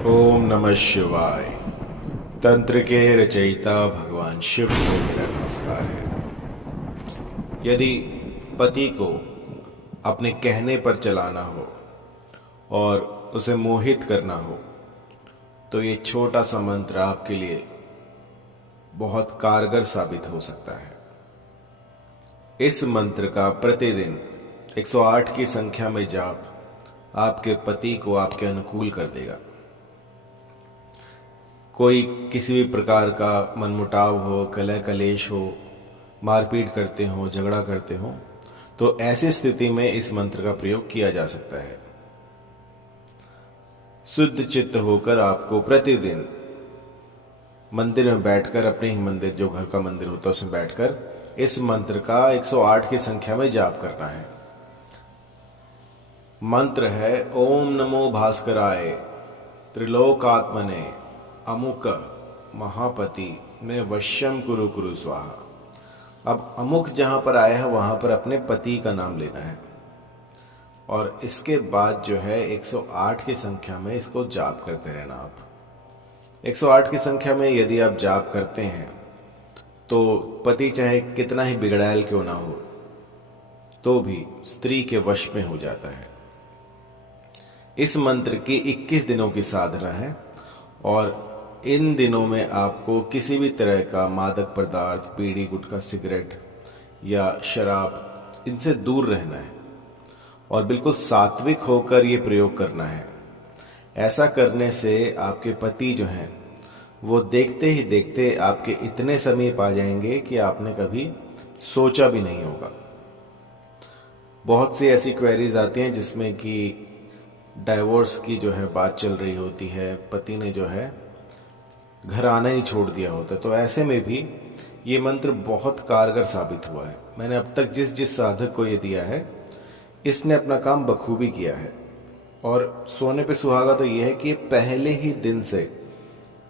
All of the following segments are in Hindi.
ओम नमः शिवाय। तंत्र के रचयिता भगवान शिव को मेरा नमस्कार है। यदि पति को अपने कहने पर चलाना हो और उसे मोहित करना हो तो ये छोटा सा मंत्र आपके लिए बहुत कारगर साबित हो सकता है। इस मंत्र का प्रतिदिन 108 की संख्या में जाप आपके पति को आपके अनुकूल कर देगा। कोई किसी भी प्रकार का मनमुटाव हो, कलह कलेश हो, मारपीट करते हो, झगड़ा करते हो, तो ऐसी स्थिति में इस मंत्र का प्रयोग किया जा सकता है। शुद्ध चित्त होकर आपको प्रतिदिन मंदिर में बैठकर, अपने ही मंदिर, जो घर का मंदिर होता है उसमें बैठकर इस मंत्र का 108 की संख्या में जाप करना है। मंत्र है ओम नमो भास्कराय त्रिलोकात्मने अमुक महापति में वश्यम कुरु कुरु स्वाहा। अब अमुक जहां पर आया है वहां पर अपने पति का नाम लेना है और इसके बाद जो है 108 की संख्या में इसको जाप करते रहना। आप 108 की संख्या में यदि आप जाप करते हैं तो पति चाहे कितना ही बिगड़ैल क्यों ना हो तो भी स्त्री के वश में हो जाता है। इस मंत्र की 21 दिनों की साधना है और इन दिनों में आपको किसी भी तरह का मादक पदार्थ, बीड़ी, गुटखा, सिगरेट या शराब, इनसे दूर रहना है और बिल्कुल सात्विक होकर ये प्रयोग करना है। ऐसा करने से आपके पति जो हैं वो देखते ही देखते आपके इतने समीप आ जाएंगे कि आपने कभी सोचा भी नहीं होगा। बहुत सी ऐसी क्वेरीज आती हैं जिसमें कि डाइवोर्स की जो है बात चल रही होती है, पति ने जो है घर आना ही छोड़ दिया होता है, तो ऐसे में भी ये मंत्र बहुत कारगर साबित हुआ है। मैंने अब तक जिस जिस साधक को ये दिया है इसने अपना काम बखूबी किया है। और सोने पे सुहागा तो ये है कि पहले ही दिन से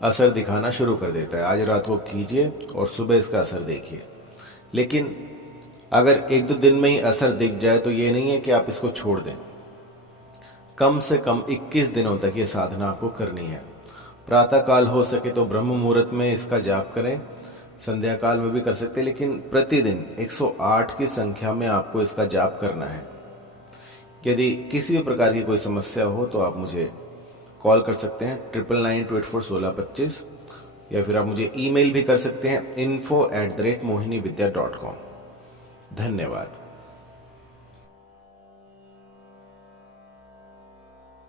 असर दिखाना शुरू कर देता है। आज रात को कीजिए और सुबह इसका असर देखिए। लेकिन अगर एक दो दिन में ही असर दिख जाए तो ये नहीं है कि आप इसको छोड़ दें। कम से कम 21 दिनों तक ये साधना आपको करनी है। प्रातः काल हो सके तो ब्रह्म मुहूर्त में इसका जाप करें, संध्या काल में भी कर सकते हैं, लेकिन प्रतिदिन 108 की संख्या में आपको इसका जाप करना है। यदि किसी भी प्रकार की कोई समस्या हो तो आप मुझे कॉल कर सकते हैं 9992841625 या फिर आप मुझे ईमेल भी कर सकते हैं info@mohinividya.com। धन्यवाद।